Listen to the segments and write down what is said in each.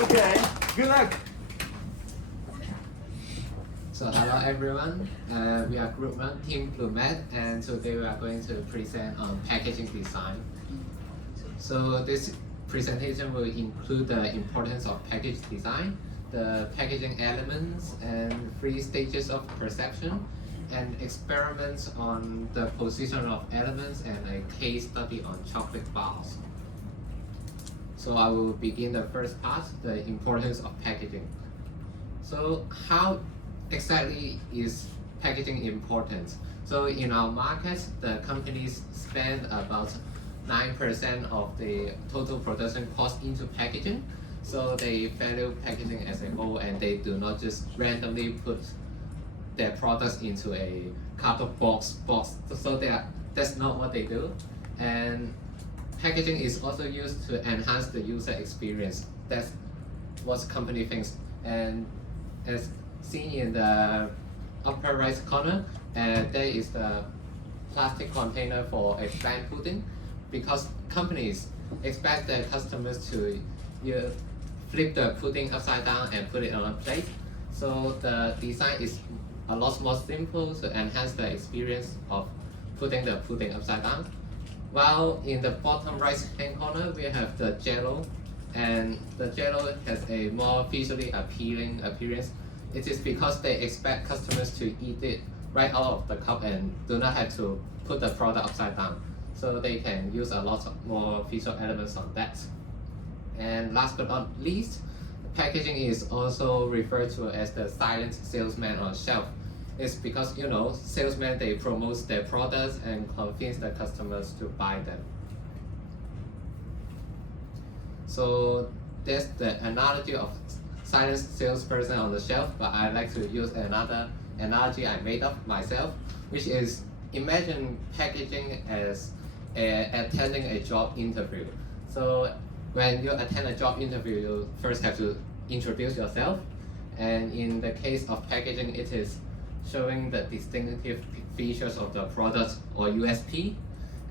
Okay, good luck. So hello everyone, we are Group 1 Team BlooMAD, and today we are going to present on packaging design. So this presentation will include the importance of package design, the packaging elements and 3 stages of perception, and experiments on the position of elements and a case study on chocolate bars. So I will begin the first part, the importance of packaging. So how exactly is packaging important? So in our market, the companies spend about 9% of the total production cost into packaging. So they value packaging as a whole, and they do not just randomly put their products into a cardboard box. So that's not what they do. And packaging is also used to enhance the user experience. That's what company thinks. And as seen in the upper right corner, there is the plastic container for a plant pudding, because companies expect their customers to flip the pudding upside down and put it on a plate. So the design is a lot more simple to enhance the experience of putting the pudding upside down. While in the bottom right hand corner, we have the jello, and the jello has a more visually appealing appearance. It is because they expect customers to eat it right out of the cup and do not have to put the product upside down. So they can use a lot more visual elements on that. And last but not least, packaging is also referred to as the silent salesman on shelf. It's because, salesmen, they promote their products and convince the customers to buy them. So that's the analogy of silent salesperson on the shelf, but I like to use another analogy I made up myself, which is imagine packaging as attending a job interview. So when you attend a job interview, you first have to introduce yourself, and in the case of packaging, it is showing the distinctive features of the product or USP,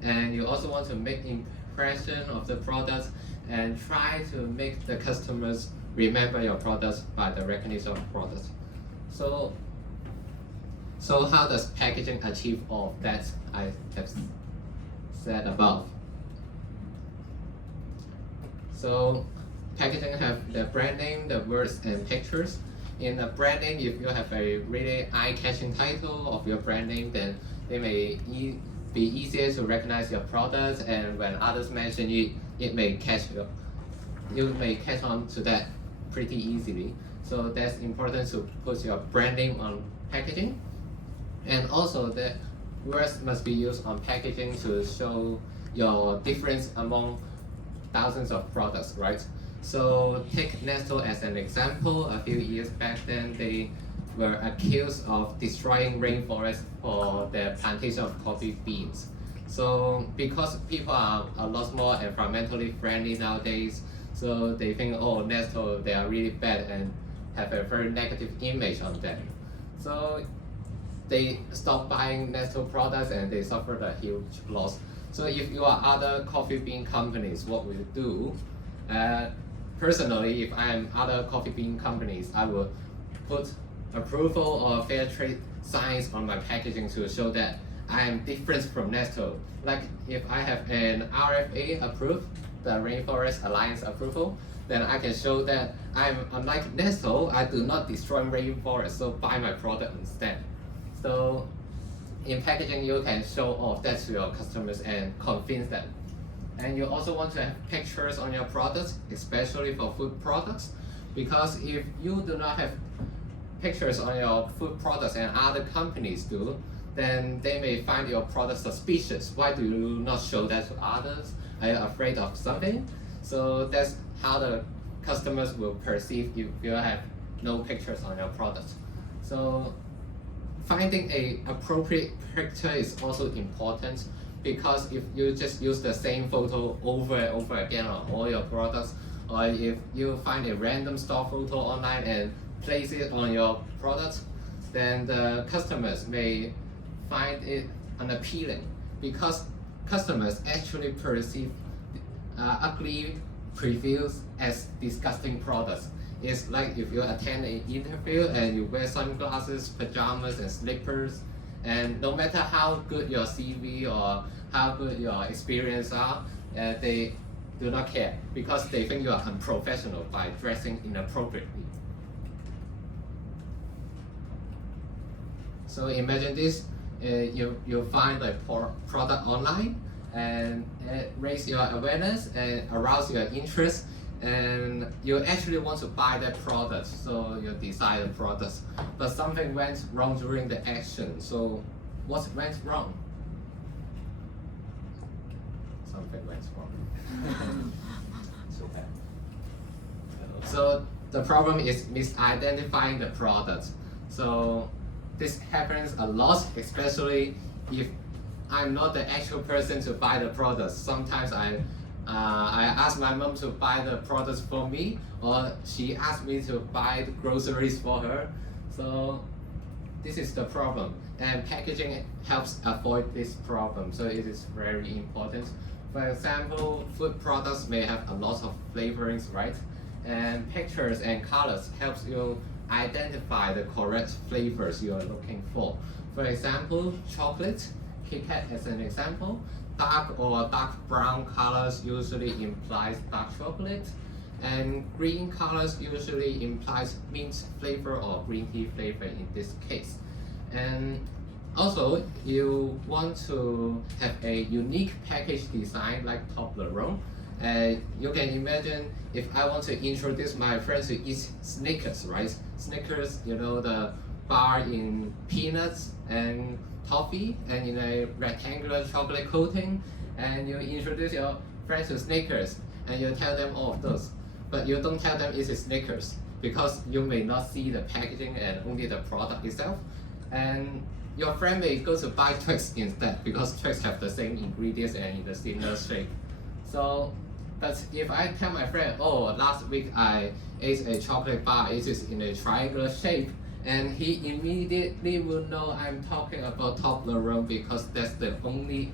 and you also want to make impression of the product and try to make the customers remember your products by the recognition of products. So how does packaging achieve all of that I have said above? So packaging have the brand name, the words and pictures. In a brand name, if you have a really eye-catching title of your brand name, then they may be easier to recognize your products, and when others mention it, you may catch on to that pretty easily. So that's important to put your brand name on packaging. And also the words must be used on packaging to show your difference among thousands of products, right? So take Nestle as an example. A few years back then, they were accused of destroying rainforests for their plantation of coffee beans. So because people are a lot more environmentally friendly nowadays, so they think, oh, Nestle, they are really bad and have a very negative image on them. So they stop buying Nestle products and they suffered a huge loss. So if you are other coffee bean companies, what will you do? Personally, if I am other coffee bean companies, I will put approval or fair trade signs on my packaging to show that I am different from Nestle. Like if I have an RFA approved, the Rainforest Alliance approval, then I can show that unlike Nestle, I do not destroy rainforest, so buy my product instead. So in packaging, you can show off that to your customers and convince them. And you also want to have pictures on your products, especially for food products, because if you do not have pictures on your food products and other companies do, then they may find your product suspicious. Why do you not show that to others? Are you afraid of something? So that's how the customers will perceive if you have no pictures on your products. So finding an appropriate picture is also important, because if you just use the same photo over and over again on all your products, or if you find a random stock photo online and place it on your products, then the customers may find it unappealing, because customers actually perceive ugly previewed as disgusting products. It's like if you attend an interview and you wear sunglasses, pajamas, and slippers, and no matter how good your CV or how good your experience are, they do not care because they think you are unprofessional by dressing inappropriately. So imagine this, you find a product online and raise your awareness and arouse your interest, and you actually want to buy that product, so you decide the product, but something went wrong during the action. So what went wrong? Something went wrong. So bad. So the problem is misidentifying the product. So this happens a lot, especially if I'm not the actual person to buy the product. Sometimes I ask my mom to buy the products for me, or she asks me to buy the groceries for her. So this is the problem, and packaging helps avoid this problem. So it is very important. For example, food products may have a lot of flavorings, right? And pictures and colors helps you identify the correct flavors you are looking for. For example, chocolate, Kit Kat as an example, dark or dark brown colors usually implies dark chocolate, and green colors usually implies mint flavor or green tea flavor in this case. And also, you want to have a unique package design like Toblerone. You can imagine if I want to introduce my friends to eat Snickers, right? Snickers, you know, the bar in peanuts and toffee and in a rectangular chocolate coating, and you introduce your friends to Snickers and you tell them all of those, but you don't tell them it's Snickers because you may not see the packaging and only the product itself, and your friend may go to buy Twix instead because Twix have the same ingredients and in the similar shape. So, but if I tell my friend, oh, last week I ate a chocolate bar, it is in a triangular shape, and he immediately will know I'm talking about Toblerone because that's the only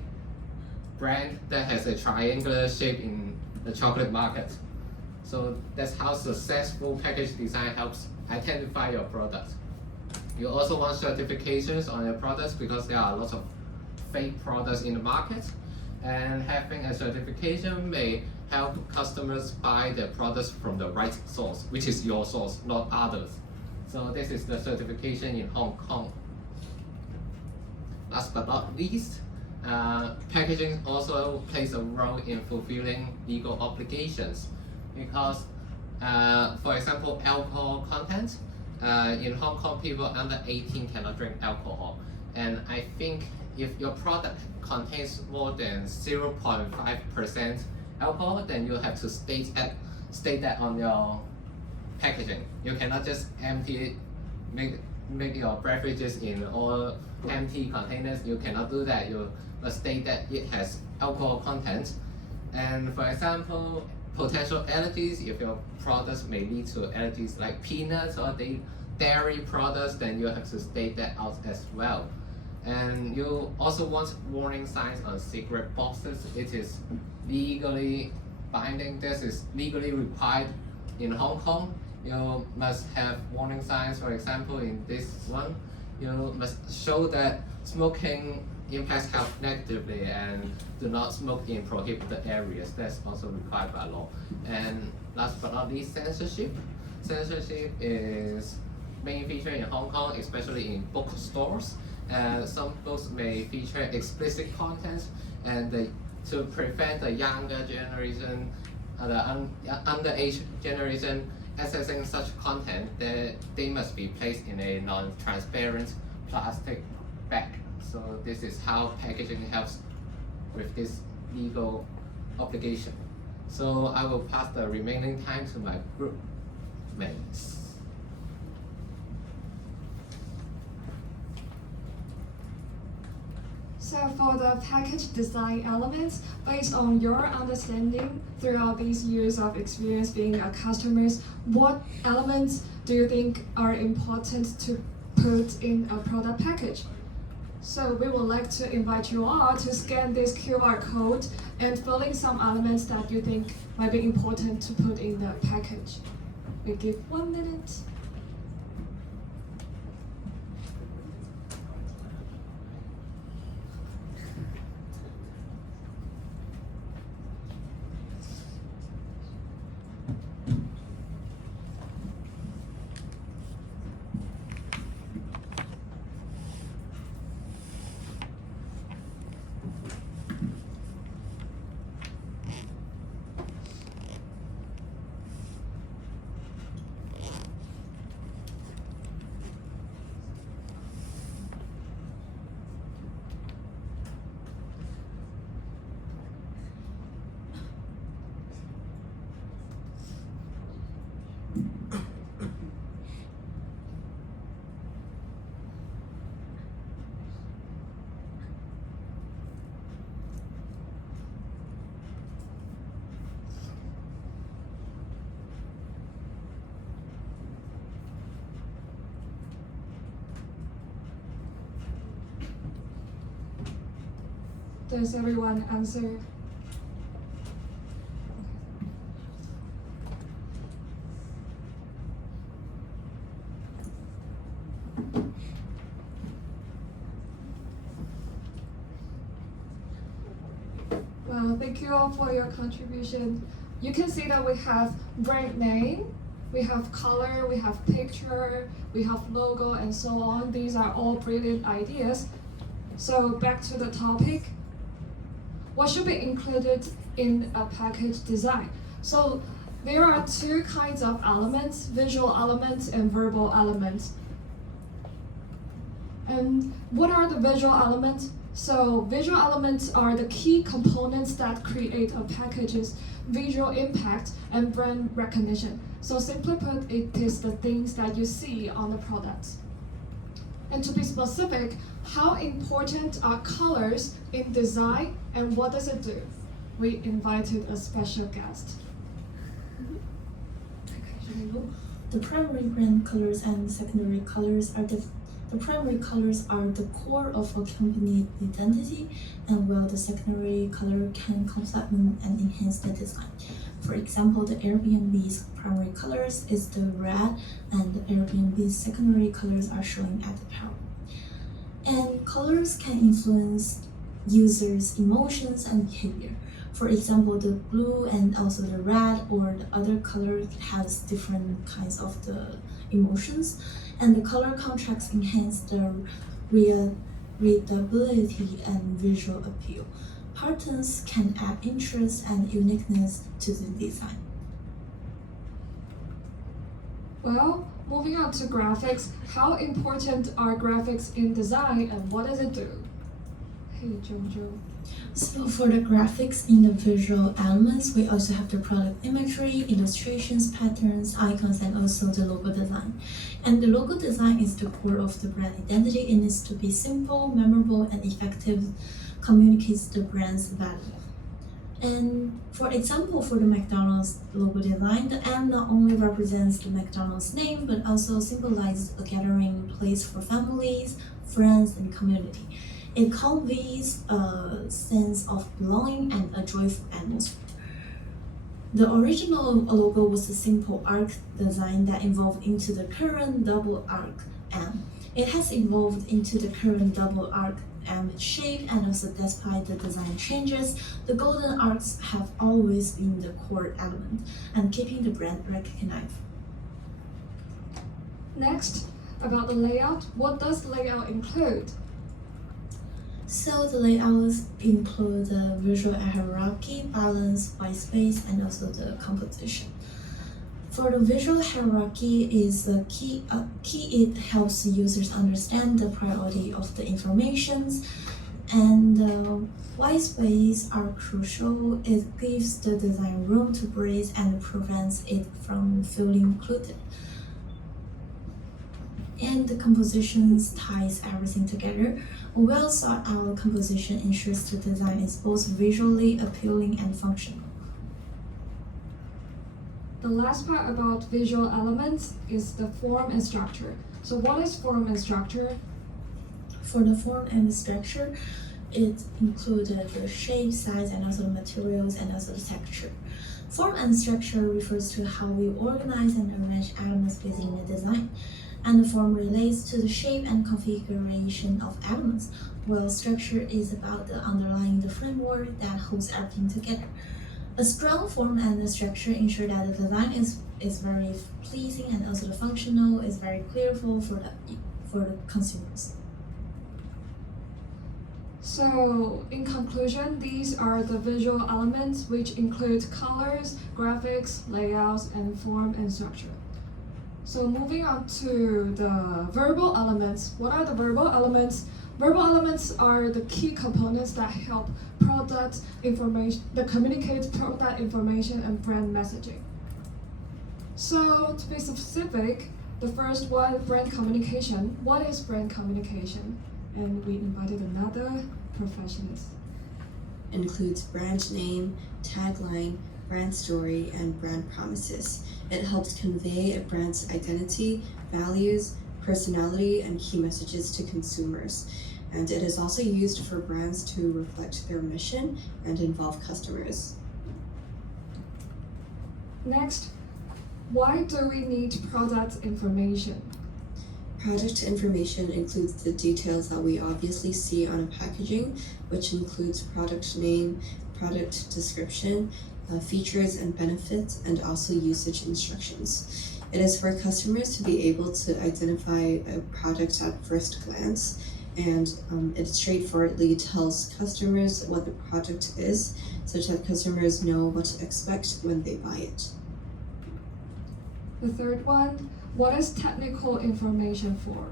brand that has a triangular shape in the chocolate market. So that's how successful package design helps identify your product. You also want certifications on your products because there are a lot of fake products in the market, and having a certification may help customers buy their products from the right source, which is your source, not others. So this is the certification in Hong Kong. Last but not least, packaging also plays a role in fulfilling legal obligations because, for example, alcohol content. In Hong Kong, people under 18 cannot drink alcohol, and I think if your product contains more than 0.5% alcohol, then you have to state that on your packaging. You cannot just make your beverages in all empty containers. You cannot do that. You must state that it has alcohol content. And for example, potential allergies, if your products may lead to allergies like peanuts or dairy products, then you have to state that out as well. And you also want warning signs on cigarette boxes. It is legally binding. This is legally required in Hong Kong. You must have warning signs. For example, in this one, you must show that smoking impacts health negatively and do not smoke in prohibited areas. That's also required by law. And last but not least, censorship. Censorship is main feature in Hong Kong, especially in bookstores. Some books may feature explicit content, and to prevent the younger generation, the underage generation accessing such content, they must be placed in a non-transparent plastic bag. So this is how packaging helps with this legal obligation. So I will pass the remaining time to my group mates. So for the package design elements, based on your understanding throughout these years of experience being a customer, what elements do you think are important to put in a product package? So we would like to invite you all to scan this QR code and fill in some elements that you think might be important to put in the package. We give 1 minute. Does everyone answer? Well, thank you all for your contribution. You can see that we have brand name, we have color, we have picture, we have logo, and so on. These are all brilliant ideas. So back to the topic. What should be included in a package design? So there are two kinds of elements, visual elements and verbal elements. And what are the visual elements? So visual elements are the key components that create a package's visual impact and brand recognition. So simply put, it is the things that you see on the products. And to be specific, how important are colors in design and what does it do? We invited a special guest. The primary brand colors and secondary colors are the primary colors are the core of a company identity, and while the secondary color can complement and enhance the design. For example, the Airbnb's primary colors is the red, and the Airbnb's secondary colors are shown at the top. And colors can influence users' emotions and behavior. For example, the blue and also the red or the other color has different kinds of the emotions, and the color contrasts enhance the readability and visual appeal. Patterns can add interest and uniqueness to the design. Well, moving on to graphics, how important are graphics in design and what does it do? Hey, Jojo. So for the graphics in the visual elements, we also have the product imagery, illustrations, patterns, icons, and also the logo design. And the logo design is the core of the brand identity. It needs to be simple, memorable, and effective, communicates the brand's value. And for example, for the McDonald's logo design, the M not only represents the McDonald's name, but also symbolizes a gathering place for families, friends, and community. It conveys a sense of belonging and a joyful atmosphere. The original logo was a simple arc design that evolved into the current double arc M. It has evolved into the current double arc M shape, and also despite the design changes, the golden arcs have always been the core element and keeping the brand recognized. Next, about the layout, what does layout include? So the layouts include the visual hierarchy, balance, white space, and also the composition. For the visual hierarchy is a key. It helps users understand the priority of the informations, and white space are crucial. It gives the design room to breathe and prevents it from feeling cluttered. And the compositions ties everything together. A well thought out composition ensures the design is both visually appealing and functional. The last part about visual elements is the form and structure. So what is form and structure? For the form and the structure, it included the shape, size, and also the materials and also the texture. Form and structure refers to how we organize and arrange elements within the design, and the form relates to the shape and configuration of elements, while structure is about the underlying the framework that holds everything together. A strong form and the structure ensure that the design is very pleasing and also the functional is very clearful for the consumers. So, in conclusion, these are the visual elements which include colors, graphics, layouts, and form and structure. So, moving on to the verbal elements. What are the verbal elements? Verbal elements are the key components that help product information, that communicate product information and brand messaging. So, to be specific, the first one, brand communication. What is brand communication? And we invited another professional. Includes brand name, tagline, brand story, and brand promises. It helps convey a brand's identity, values, personality, and key messages to consumers. And it is also used for brands to reflect their mission and involve customers. Next, why do we need product information? Product information includes the details that we obviously see on a packaging, which includes product name, product description, features and benefits, and also usage instructions. It is for customers to be able to identify a product at first glance, and it straightforwardly tells customers what the product is, such that customers know what to expect when they buy it. The third one, what is technical information for?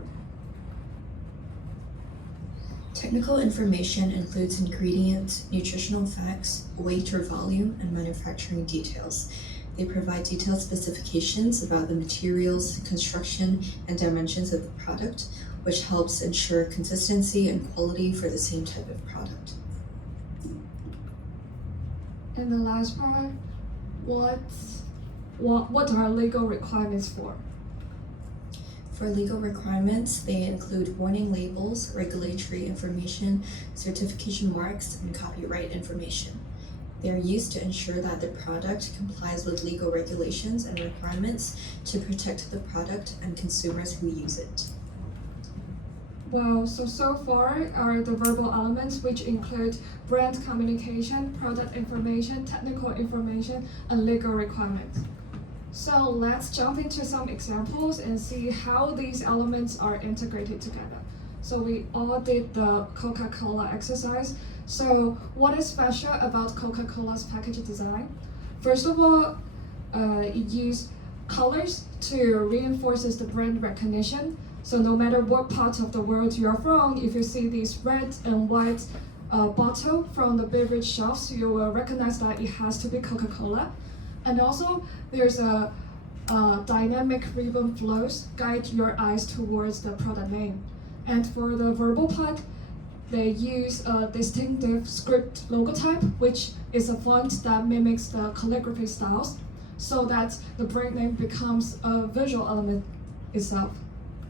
Technical information includes ingredients, nutritional facts, weight or volume, and manufacturing details. They provide detailed specifications about the materials, construction, and dimensions of the product, which helps ensure consistency and quality for the same type of product. And the last part, what are legal requirements for? For legal requirements, they include warning labels, regulatory information, certification marks, and copyright information. They are used to ensure that the product complies with legal regulations and requirements to protect the product and consumers who use it. Well, so far are the verbal elements, which include brand communication, product information, technical information, and legal requirements. So let's jump into some examples and see how these elements are integrated together. So we all did the Coca-Cola exercise. So what is special about Coca-Cola's package design? First of all, it uses colors to reinforces the brand recognition. So no matter what part of the world you're from, if you see this red and white bottle from the beverage shelves, you will recognize that it has to be Coca-Cola. And also, there's a dynamic ribbon flows guide your eyes towards the product name. And for the verbal part, they use a distinctive script logotype, which is a font that mimics the calligraphy styles, so that the brand name becomes a visual element itself.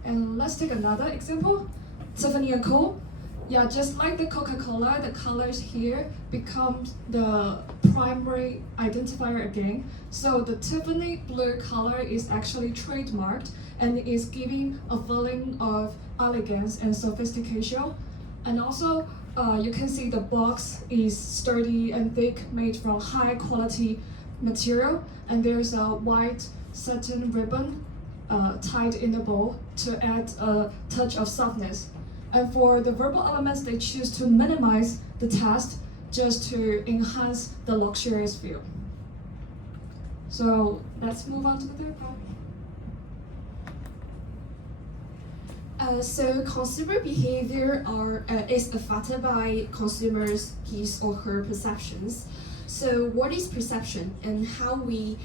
And let's take another example, Tiffany & Co. Yeah, just like the Coca-Cola, the colors here become the primary identifier again. So the Tiffany blue color is actually trademarked and is giving a feeling of elegance and sophistication. And also, you can see the box is sturdy and thick, made from high quality material. And there's a white satin ribbon tied in the bowl to add a touch of softness. And for the verbal elements, they choose to minimize the text just to enhance the luxurious feel. So let's move on to the third part. So consumer behavior is affected by consumers' his or her perceptions. So what is perception and how we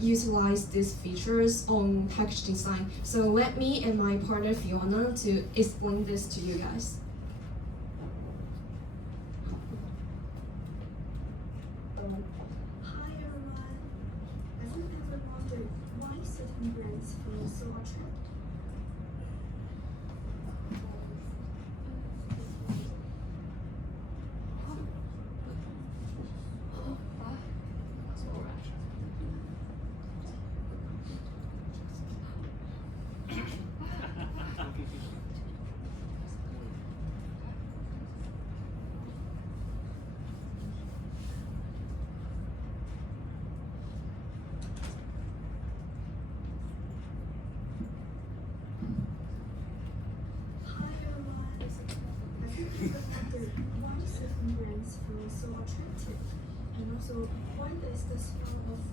utilize these features on package design? So let me and my partner Fiona to explain this to you guys. Hi everyone. Have you ever wondered why certain brands feel so attractive?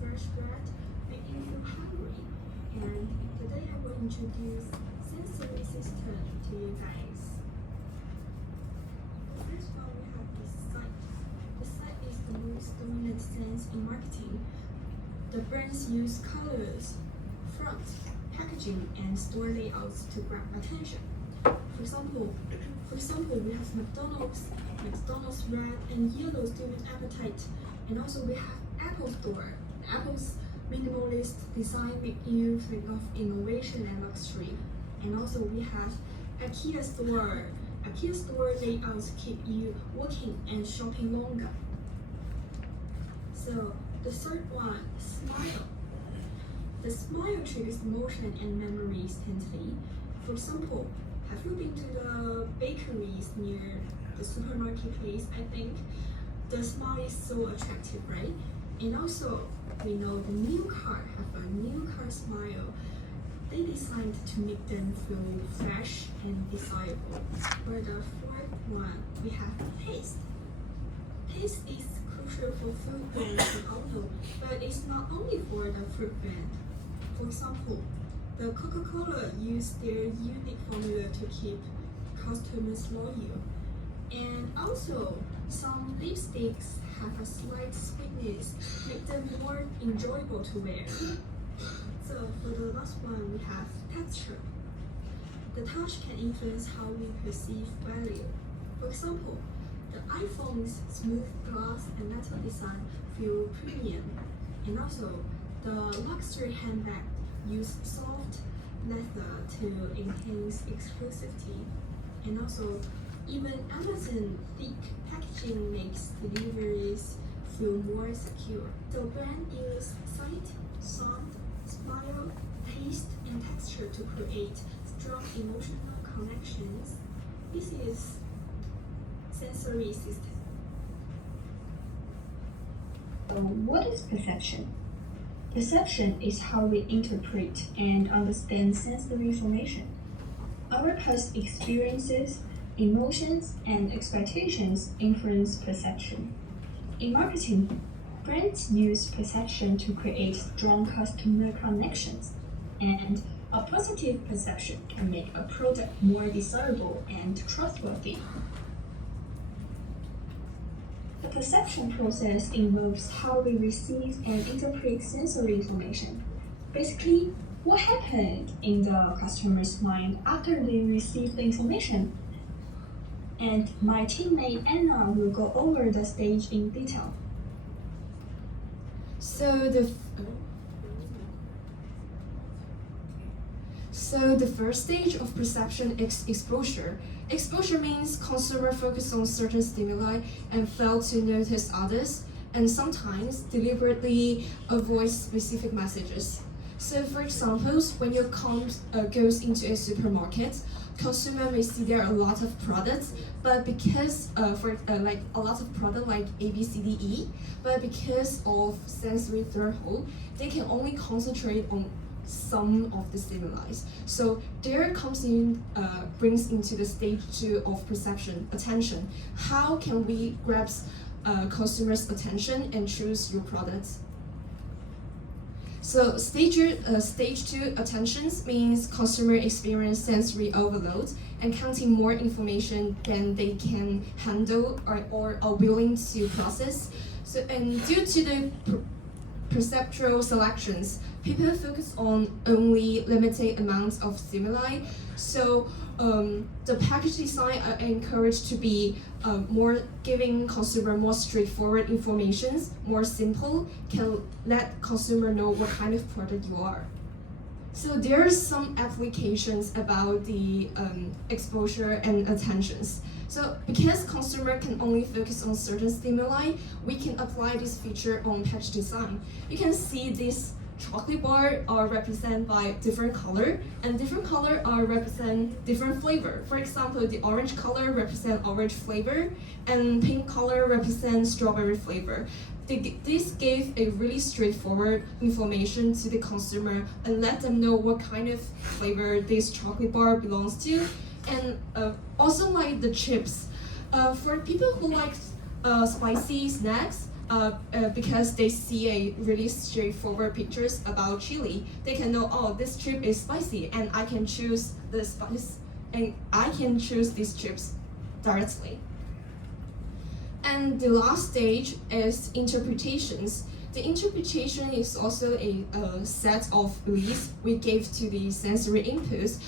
fresh bread make you feel hungry. And today I will introduce sensory system to you guys. The first one we have the sight. The sight is the most dominant sense in marketing. The brands use colors, front, packaging, and store layouts to grab attention. For example, we have McDonald's red and yellow student appetite, and also we have Apple Store. Apple's minimalist design make you think of innovation and luxury. And also we have IKEA Store. IKEA Store layouts keep you walking and shopping longer. So the third one, smile. The smile triggers emotion and memory instantly. For example, have you been to the bakeries near the supermarket place? I think the smile is so attractive, right? And also, we know the new car have a new car smile. They designed to make them feel fresh and desirable. For the fourth one, we have taste. Taste is crucial for food brands, we all know, but it's not only for the fruit brand. For example, the Coca-Cola use their unique formula to keep customers loyal. And also, some lipsticks have a slight sweetness, make them more enjoyable to wear. So for the last one, we have texture. The touch can influence how we perceive value. For example, the iPhone's smooth glass and metal design feel premium. And also, the luxury handbag use soft leather to enhance exclusivity. And also, even Amazon thick packaging makes deliveries feel more secure. So brand use sight, sound, smile, taste, and texture to create strong emotional connections. This is sensory system. So what is perception? Perception is how we interpret and understand sensory information. Our past experiences, emotions, and expectations influence perception. In marketing, brands use perception to create strong customer connections, and a positive perception can make a product more desirable and trustworthy. The perception process involves how we receive and interpret sensory information. Basically, what happened in the customer's mind after they received the information. And my teammate Anna will go over the stage in detail. So the first stage of perception is exposure. Exposure means consumer focus on certain stimuli and fail to notice others, and sometimes deliberately avoid specific messages. So for example, when your goes into a supermarket, consumer may see there are a lot of products, but because like a lot of product like A, B, C, D, E, but because of sensory threshold, they can only concentrate on some of the stimuli. So there comes in brings into the stage 2 of perception, attention. How can we grab consumers' attention and choose your products? So stage 2 attentions means consumer experience sensory overload and counting more information than they can handle or are willing to process. So and due to the perceptual selections, people focus on only limited amounts of stimuli. So the package design are encouraged to be more giving consumer more straightforward informations, more simple, can let consumer know what kind of product you are. So there are some applications about the exposure and attentions. So because consumer can only focus on certain stimuli, we can apply this feature on package design. You can see this chocolate bar are represented by different color, and different color are represent different flavor. For example, the orange color represent orange flavor, and pink color represents strawberry flavor. This gave a really straightforward information to the consumer and let them know what kind of flavor this chocolate bar belongs to. And also like the chips. For people who like spicy snacks, because they see a really straightforward pictures about chili, they can know, oh, this chip is spicy, and I can choose the spice, and I can choose these chips directly. And the last stage is interpretations. The interpretation is also a set of beliefs we give to the sensory inputs.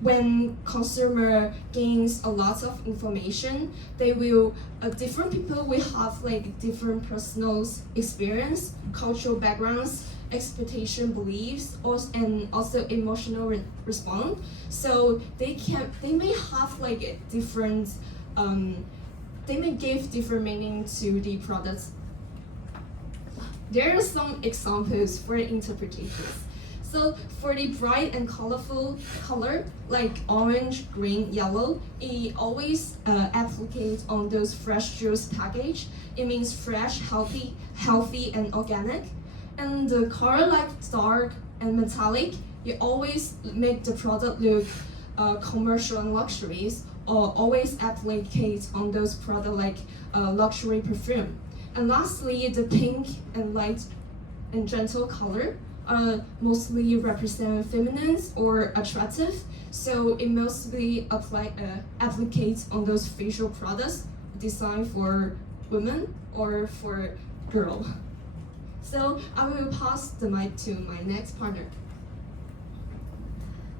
When consumer gains a lot of information, they will different people will have like different personal experience, cultural backgrounds, expectation, beliefs, and also emotional response. So they may have like a different. They may give different meaning to the products. There are some examples for interpretations. So for the bright and colorful color, like orange, green, yellow, it always applicates on those fresh juice package. It means fresh, healthy, and organic. And the color like dark and metallic, it always make the product look commercial and luxuries, or always applicate on those product like luxury perfume. And lastly, the pink and light and gentle color mostly represent feminine or attractive, so it mostly applicates on those facial products designed for women or for girl. So I will pass the mic to my next partner.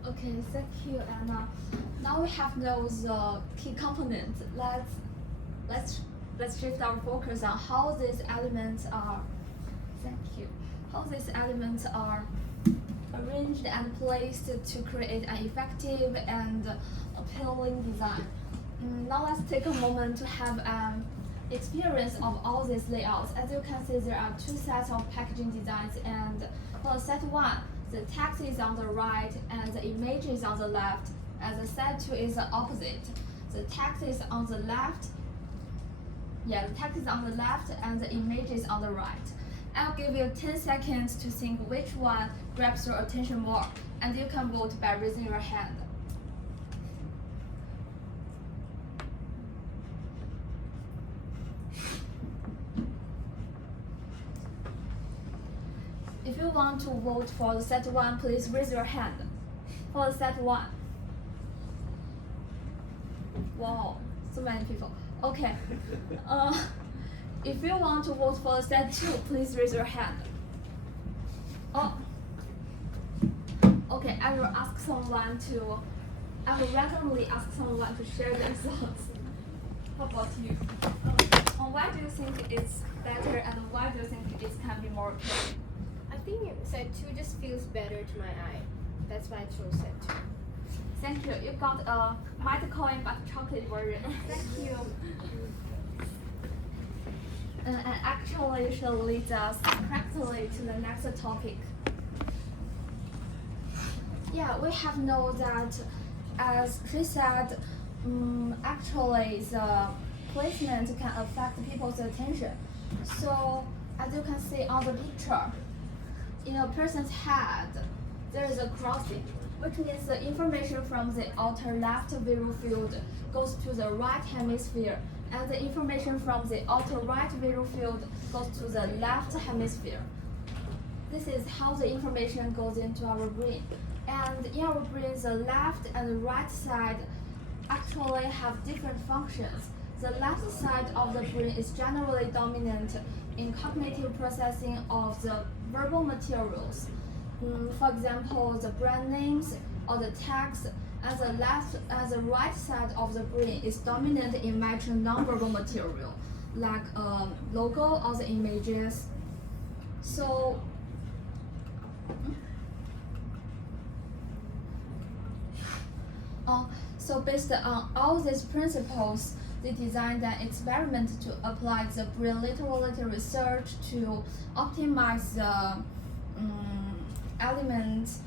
Okay, thank you, Anna. Now we have those key components. Let's shift our focus on how these elements are. Thank you. How these elements are arranged and placed to create an effective and appealing design. Now let's take a moment to have an experience of all these layouts. As you can see, there are two sets of packaging designs, and for set 1, the text is on the right and the image is on the left, and the set 2 is the opposite. The text is on the left. Yeah, the text is on the left and the image is on the right. I'll give you 10 seconds to think which one grabs your attention more, and you can vote by raising your hand. If you want to vote for the set 1, please raise your hand. For the set 1. Wow, so many people. Okay. If you want to vote for the set 2, please raise your hand. Oh. Okay, I will randomly ask someone to share their thoughts. How about you? Why do you think it's better, and why do you think it can be more appealing? I think set 2 just feels better to my eye. That's why I chose set 2. Thank you. You got a white coin but chocolate version. Thank you. And actually, you should lead us correctly to the next topic. Yeah, we have known that, as she said, actually the placement can affect people's attention. So, as you can see on the picture, in a person's head, there is a crossing, which means the information from the outer left visual field goes to the right hemisphere, and the information from the outer right visual field goes to the left hemisphere. This is how the information goes into our brain. And in our brain, the left and the right side actually have different functions. The left side of the brain is generally dominant in cognitive processing of the verbal materials. For example, the brand names or the text, and the right side of the brain is dominant in matching nonverbal material, like logo or the images. So, so based on all these principles, they designed an experiment to apply the brain literality research to optimize the elements.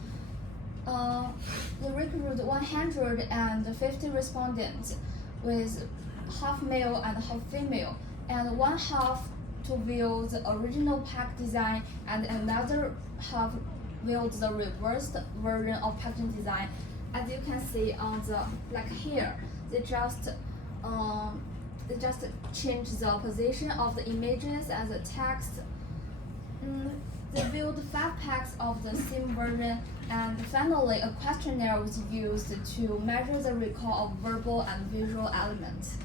They recruited 150 respondents with half male and half female, and one half to view the original pack design and another half viewed the reversed version of packaging design. As you can see on the, like here, they just they just change the position of the images as a text. They build 5 packs of the same version, and finally a questionnaire was used to measure the recall of verbal and visual elements.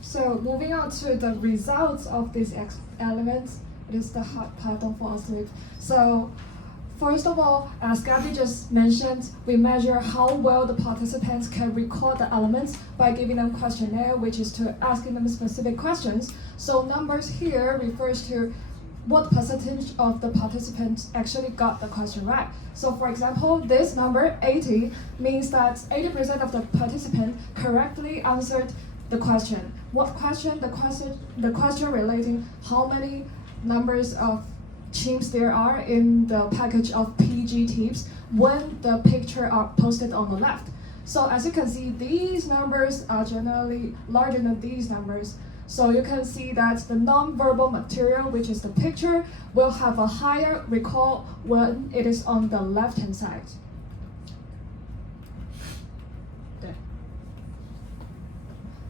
So moving on to the results of these elements, it is the hard part of fall asleep. So first of all, as Gabby just mentioned, we measure how well the participants can recall the elements by giving them questionnaire, which is to asking them specific questions. So numbers here refers to what percentage of the participants actually got the question right. So for example, this number 80 means that 80% of the participants correctly answered the question. What question? The question relating how many numbers of chimps there are in the package of PG tips when the picture are posted on the left. So as you can see, these numbers are generally larger than these numbers. So you can see that the non-verbal material, which is the picture, will have a higher recall when it is on the left-hand side. There.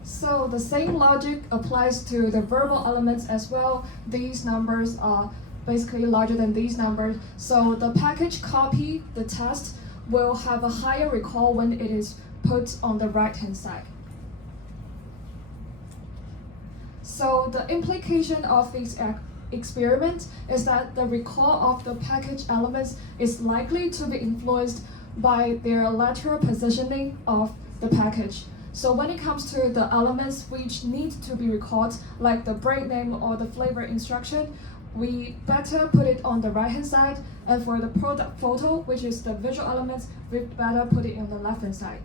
So the same logic applies to the verbal elements as well. These numbers are basically larger than these numbers. So the package copy, the test, will have a higher recall when it is put on the right-hand side. So the implication of this experiment is that the recall of the package elements is likely to be influenced by their lateral positioning of the package. So when it comes to the elements which need to be recalled, like the brand name or the flavor instruction, we better put it on the right-hand side, and for the product photo, which is the visual elements, we better put it on the left-hand side.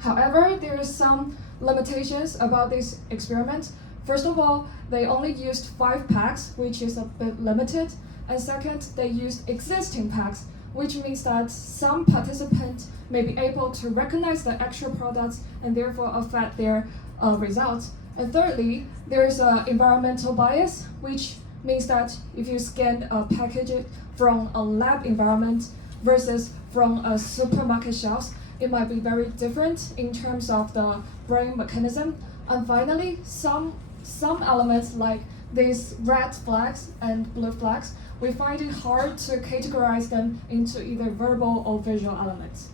However, there are some limitations about this experiment. First of all, they only used 5 packs, which is a bit limited. And second, they used existing packs, which means that some participants may be able to recognize the actual products and therefore affect their results. And thirdly, there's an environmental bias, which means that if you scan a package from a lab environment versus from a supermarket shelves, it might be very different in terms of the brain mechanism. And finally, some elements like these red flags and blue flags, we find it hard to categorize them into either verbal or visual elements.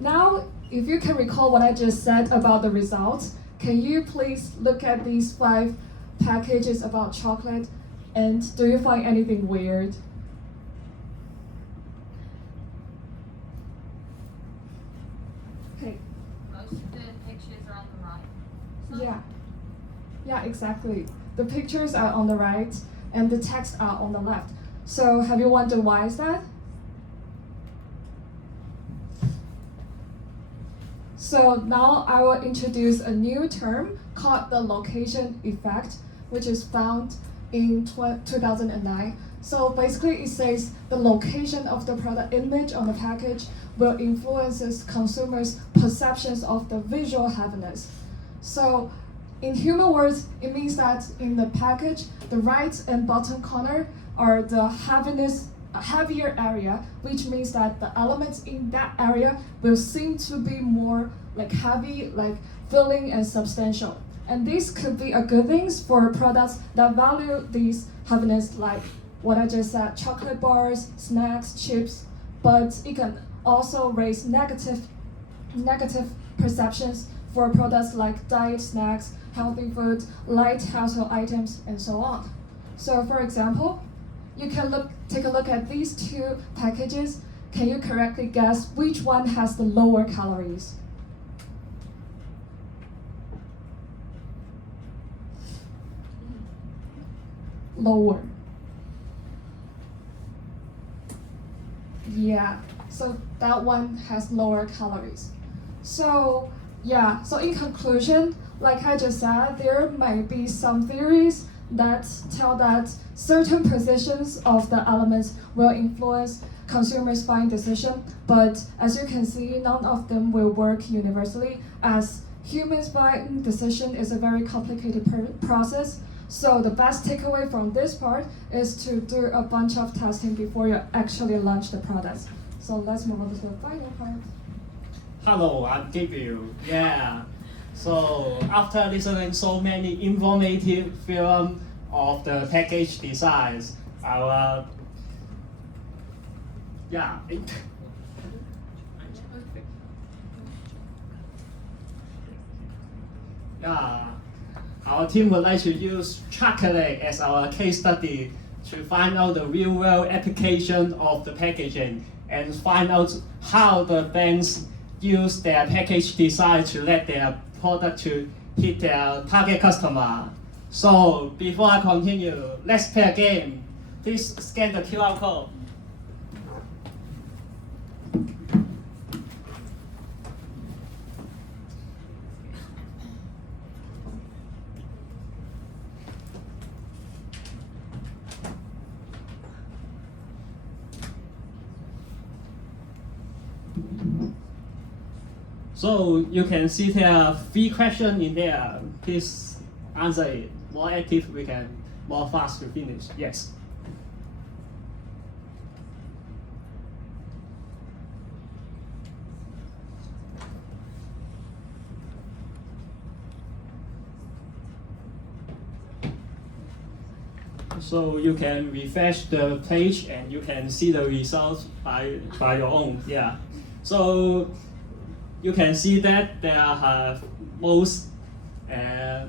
Now, if you can recall what I just said about the results, can you please look at these 5 packages about chocolate, and do you find anything weird? Okay. Most of the pictures are on the right. Yeah, exactly. The pictures are on the right and the text are on the left. So have you wondered why is that? So now I will introduce a new term called the location effect, which is found in 2009. So basically it says the location of the product image on the package will influence consumers' perceptions of the visual heaviness. So in human words, it means that in the package, the right and bottom corner are the heavier area, which means that the elements in that area will seem to be more like heavy, like filling and substantial. And this could be a good thing for products that value these heaviness, like what I just said, chocolate bars, snacks, chips, but it can also raise negative perceptions for products like diet snacks, healthy food, light household items, and so on. So for example, you can take a look at these 2 packages. Can you correctly guess which one has the lower calories? Lower. Yeah, so that one has lower calories. So yeah, so in conclusion, like I just said, there might be some theories that tell that certain positions of the elements will influence consumers' buying decision, but as you can see, none of them will work universally, as humans' buying decision is a very complicated process. So the best takeaway from this part is to do a bunch of testing before you actually launch the products. So let's move on to the final part. Hello, I'm Gabriel. Yeah. So after listening so many informative film of the package designs, our yeah. Yeah, our team would like to use chocolate as our case study to find out the real-world application of the packaging and find out how the brands use their package design to let their product to hit their target customer. So before I continue, let's play a game. Please scan the QR code. So you can see there are 3 questions in there. Please answer it. More active, we can more fast to finish. Yes. So you can refresh the page and you can see the results by your own. Yeah. So you can see that there are most the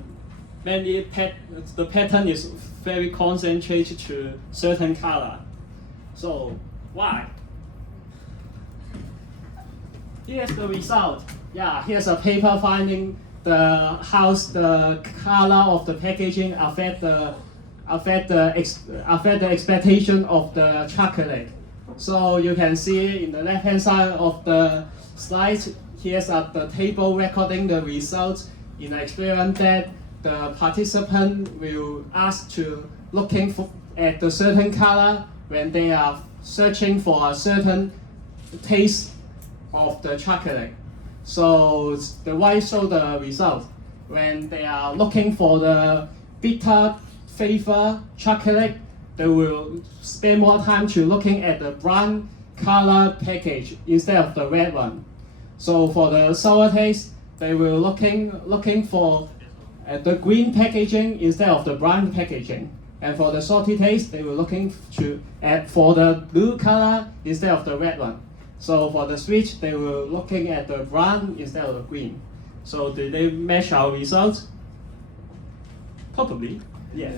pattern is very concentrated to certain color. So why? Here's the result. Yeah, here's a paper finding how the color of the packaging affect the expectation of the chocolate. So you can see in the left hand side of the slide, here's the table recording the results in an experiment that the participant will ask to looking at the certain color when they are searching for a certain taste of the chocolate. So the white show the result. When they are looking for the bitter flavor chocolate, they will spend more time to looking at the brown color package instead of the red one. So for the sour taste, they will looking for the green packaging instead of the brown packaging. And for the salty taste, they will looking for the blue color instead of the red one. So for the sweet, they were looking at the brown instead of the green. So did they match our results? Probably, yeah.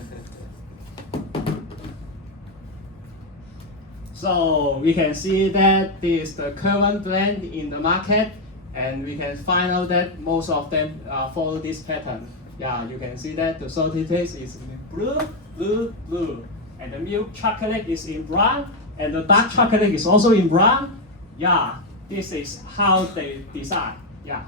So we can see that this is the current blend in the market, and we can find out that most of them follow this pattern. Yeah, you can see that the salty taste is in blue, blue, blue, and the milk chocolate is in brown, and the dark chocolate is also in brown. Yeah, this is how they design. Yeah.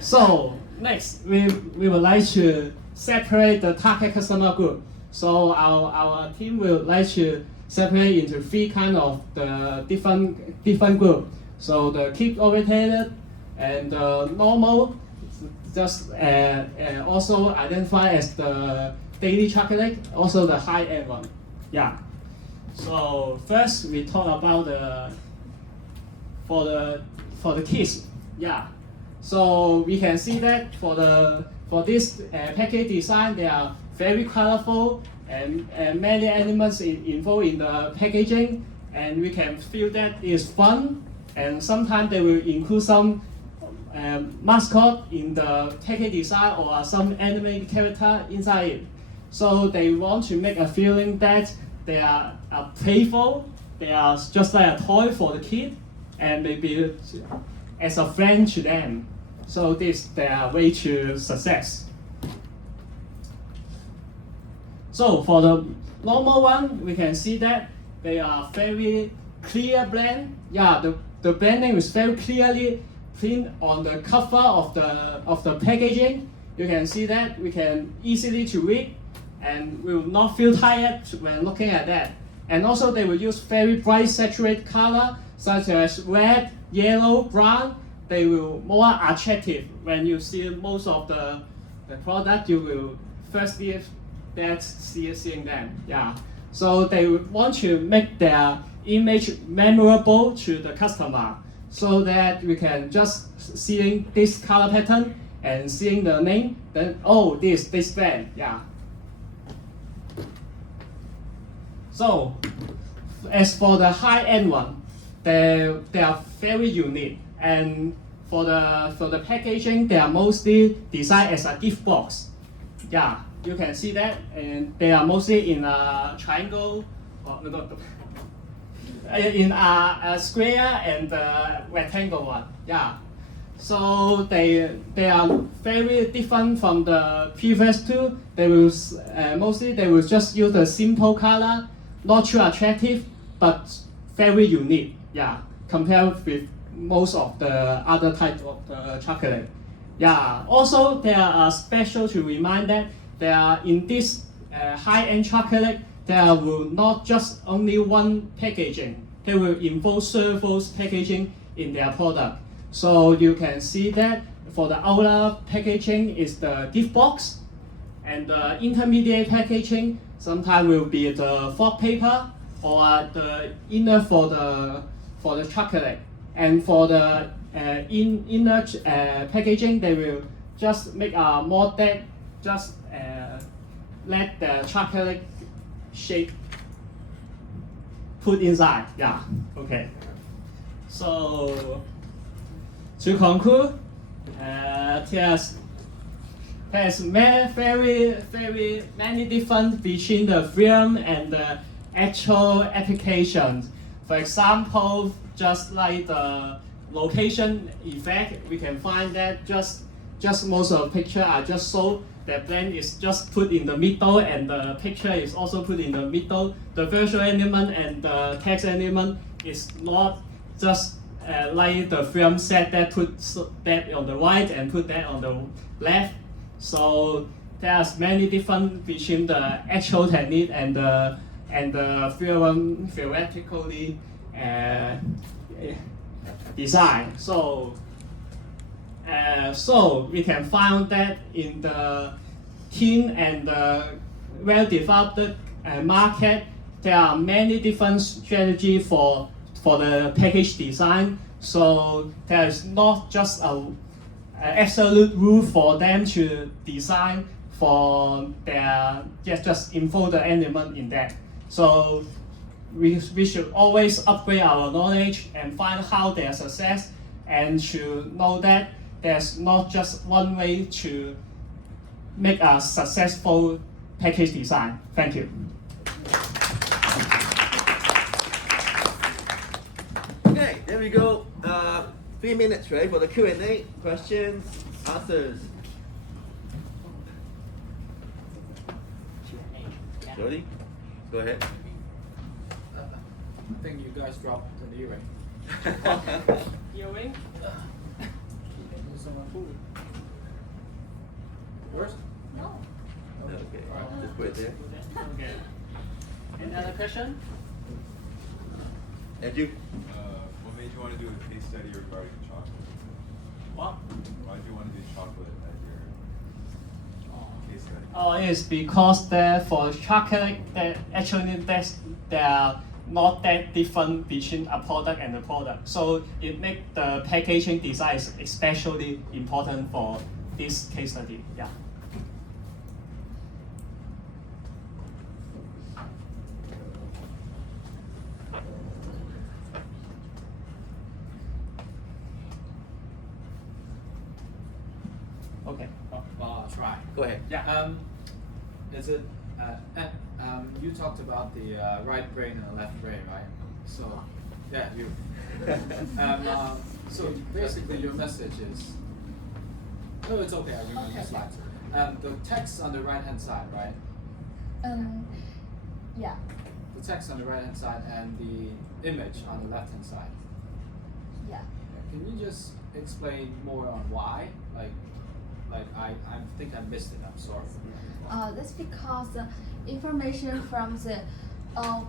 So next, we would like to separate the target customer group. So our team will like to separate into 3 kind of the different group. So the kick oriented and the normal, just also identified as the daily chocolate, also the high end one. Yeah. So first we talk about for the kids. Yeah. So we can see that for this package design, they are very colorful and many elements involved in the packaging, and we can feel that it's fun. And sometimes they will include some mascot in the package design or some animated character inside it. So they want to make a feeling that they are playful, they are just like a toy for the kid, and maybe as a friend to them. So this is their way to success. So for the normal one, we can see that they are very clear blend. Yeah, the blending is very clearly print on the cover of the packaging. You can see that we can easily to read, and we will not feel tired when looking at that. And also they will use very bright saturated color such as red, yellow, brown. They will more attractive when you see most of the product. You will firstly seeing them. Yeah. So they want to make their image memorable to the customer, so that we can just seeing this color pattern and seeing the name, then oh, this brand, yeah. So as for the high-end one, they are very unique, and for the packaging, they are mostly designed as a gift box. Yeah, you can see that, and they are mostly in a triangle, or in a square and a rectangle one. Yeah, so they are very different from the previous two. They will mostly they will just use a simple color, not too attractive, but very unique. Yeah, compared with most of the other type of chocolate. Yeah. Also, they are special to remind that they are in this high-end chocolate. There will not just only one packaging. They will involve several packaging in their product. So you can see that for the outer packaging is the gift box, and the intermediate packaging sometimes will be the foil paper or the inner for the chocolate. And for the inner packaging, they will just make a more that just let the chocolate shape put inside. Yeah. Okay. So to conclude, there's very many different between the film and the actual applications. For example, just like the location effect, we can find that just most of the picture are just so the blend is just put in the middle, and the picture is also put in the middle. The visual element and the text element is not just like the film set that put that on the right and put that on the left. So there's many different between the actual technique and the film theoretically design. So we can find that in the thin and the well-developed market, there are many different strategies for the package design. So there is not just an absolute rule for them to design for their just info the element in that. So we should always upgrade our knowledge and find how they are success, and to know that there's not just one way to make a successful package design. Thank you. Okay, there we go. 3 minutes, right, for the Q&A, questions, answers. Jody, go ahead. I think you guys dropped an earring. Earring? Yours? No. Okay, just put it there. Okay. Any other question? And you? What made you want to do a case study regarding chocolate? What? Why did you want to do chocolate as your case study? Oh, it's because that for chocolate, that actually they are not that different between a product and a product. So it makes the packaging design especially important for this case study. Yeah. Okay. I'll try. Go ahead. Yeah. Is it? You talked about the right brain and the left brain, right? So, yeah, you. So basically, your message is. No, it's okay. I remember the slides. The text on the right hand side, right? Yeah. The text on the right hand side and the image on the left hand side. Yeah. Can you just explain more on why? Like I think I missed it. I'm sorry. That's because the information from the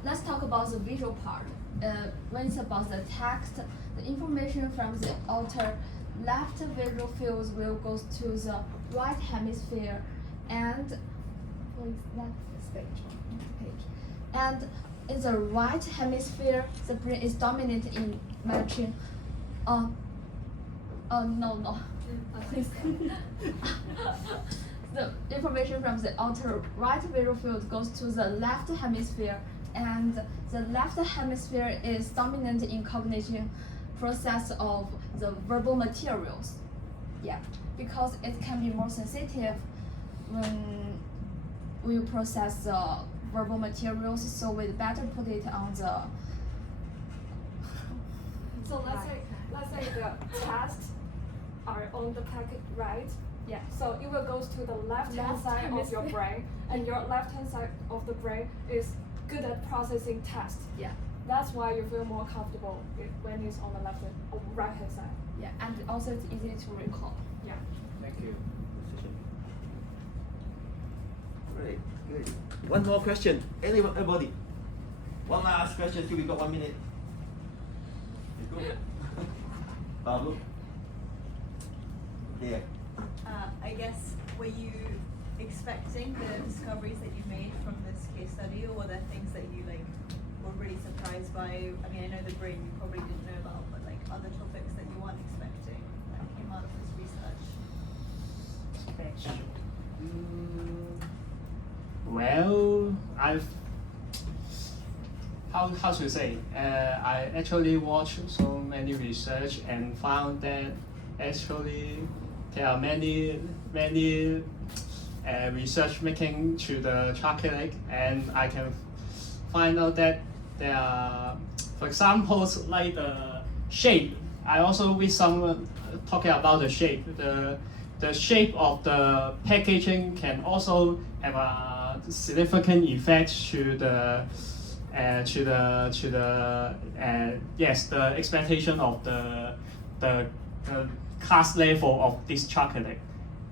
let's talk about the visual part. When it's about the text, the information from the outer left visual fields will go to the right hemisphere, and that page. And in the right hemisphere, the brain is dominant in matching. No. Please. The information from the outer right visual field goes to the left hemisphere, and the left hemisphere is dominant in cognition process of the verbal materials. Yeah, because it can be more sensitive when we process the verbal materials, so we better put it on the. So let's say the tasks are on the packet, right? Yeah. So it will go to the left-hand side of your brain, and your left-hand side of the brain is good at processing text. Yeah. That's why you feel more comfortable when it's on the right-hand side. Yeah, and also it's easy to recall. Yeah. Thank you. Great, good. One more question. Anybody? One last question. Still we got 1 minute. You go. Pablo. Yeah. I guess, were you expecting the discoveries that you made from this case study, or were there things that you were really surprised by? I mean, I know the brain you probably didn't know about, but other topics that you weren't expecting that came out of this research? Well, how to say? I actually watched so many research and found that actually there are many research making to the chocolate, and I can find out that there are, for example, like the shape. I also read some talking about the shape. The shape of the packaging can also have a significant effect to the expectation of the cost level of this chocolate.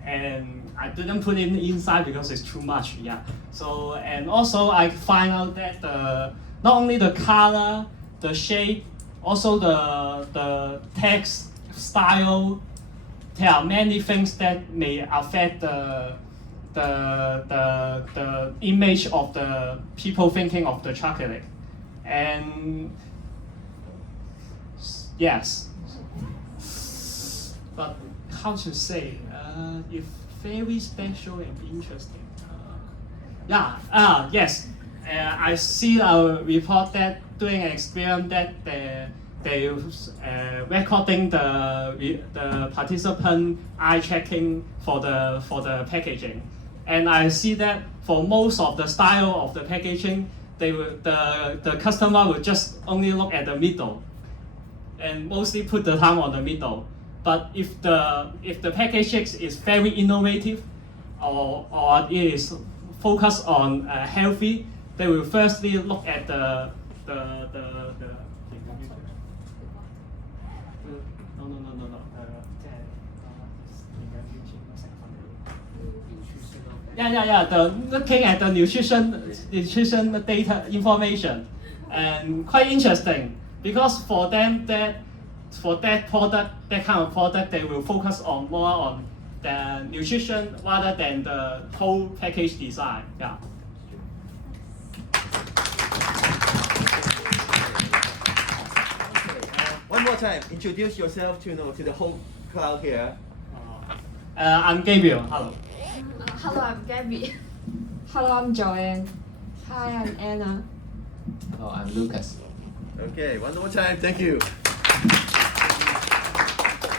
And I didn't put it inside because it's too much. Yeah. So, and also I find out that not only the color, the shape, also the text style. There are many things that may affect the image of the people thinking of the chocolate. And yes, but how to say, it's very special and interesting. Yes, I see a report that doing an experiment that they recording the participant eye tracking for the packaging, and I see that for most of the style of the packaging, the customer will just only look at the middle, and mostly put the time on the middle. But if the packaging is very innovative, or it is focused on healthy, they will firstly look at the looking at the nutrition data information, and quite interesting because for them that kind of product, they will focus on more on the nutrition rather than the whole package design. Yeah. One more time, introduce yourself to the whole crowd here. I'm Gabriel. Hello. Hello, I'm Gabby. Hello, I'm Joanne. Hi, I'm Anna. Oh, I'm Lucas. Okay, one more time. Thank you.